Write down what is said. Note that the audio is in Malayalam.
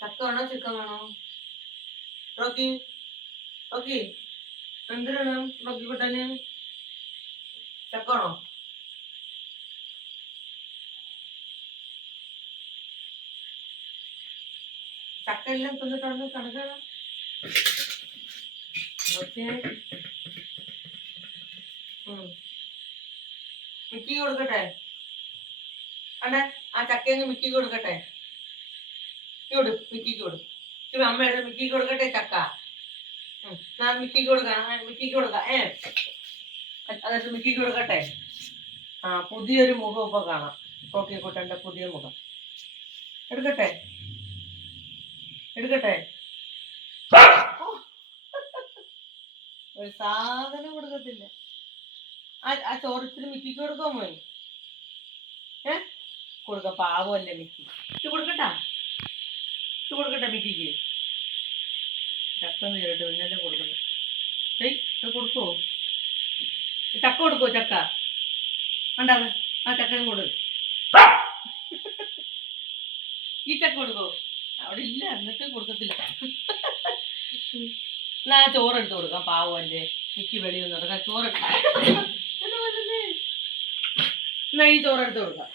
ചക്ക വേണോ ചിക്കൻ വേണോ? റോക്കി റോക്കി എന്തിനാണ് റോക്കി കൂട്ടാന്? ചക്ക വേണോ? ചക്ക എല്ലാം തിന്നിട്ടുണ്ട് കണക്കാണ്. ഓക്കെ മിക്കി കൊടുക്കട്ടെ? അണ്ടേ ആ ചക്കയങ്ങ് മിക്കിക്ക് കൊടുക്കട്ടെ? മിക്കിക്ക് കൊടു. അമ്മ എടുത്ത് മിക്കിക്ക് കൊടുക്കട്ടെ ചക്ക? മിക്കിക്ക് കൊടുക്കാം. മിക്കിക്ക് കൊടുക്കാം. അതെടുത്ത് മിക്കിക്ക് കൊടുക്കട്ടെ? ആ പുതിയൊരു മുഖം ഇപ്പൊ കാണാം. ഓക്കെ കൂട്ടന്റെ പുതിയ മുഖം എടുക്കട്ടെ? എടുക്കട്ടെ? ഒരു സാധനം കൊടുക്കത്തില്ല. ആ ചോറത്തിന് മിക്കിക്ക് കൊടുക്കാൻ പോയി. കൊടുക്ക, പാവമല്ലേ മിക്കി. ഇത് കൊടുക്കട്ടാ? ഇത് കൊടുക്കട്ടെ മിക്കിക്ക്? ചക്ക നേരിട്ട് പിന്നല്ലേ കൊടുക്കുന്നു. അത് കൊടുക്കുവോ? ചക്ക കൊടുക്കുവോ? ചക്ക ഉണ്ടാവ്. ആ ചക്കയും കൊടു. ഈ ചക്ക കൊടുക്കോ? അവിടെ ഇല്ല, എന്നിട്ട് കൊടുക്കത്തില്ല. എന്നാ ചോറെടുത്ത് കൊടുക്കാം, പാവമല്ലേ മിക്കി വെളിയിൽ നടക്കാം. ചോറെടുത്ത് എന്നാ ഈ ചോറെടുത്ത് കൊടുക്കാം.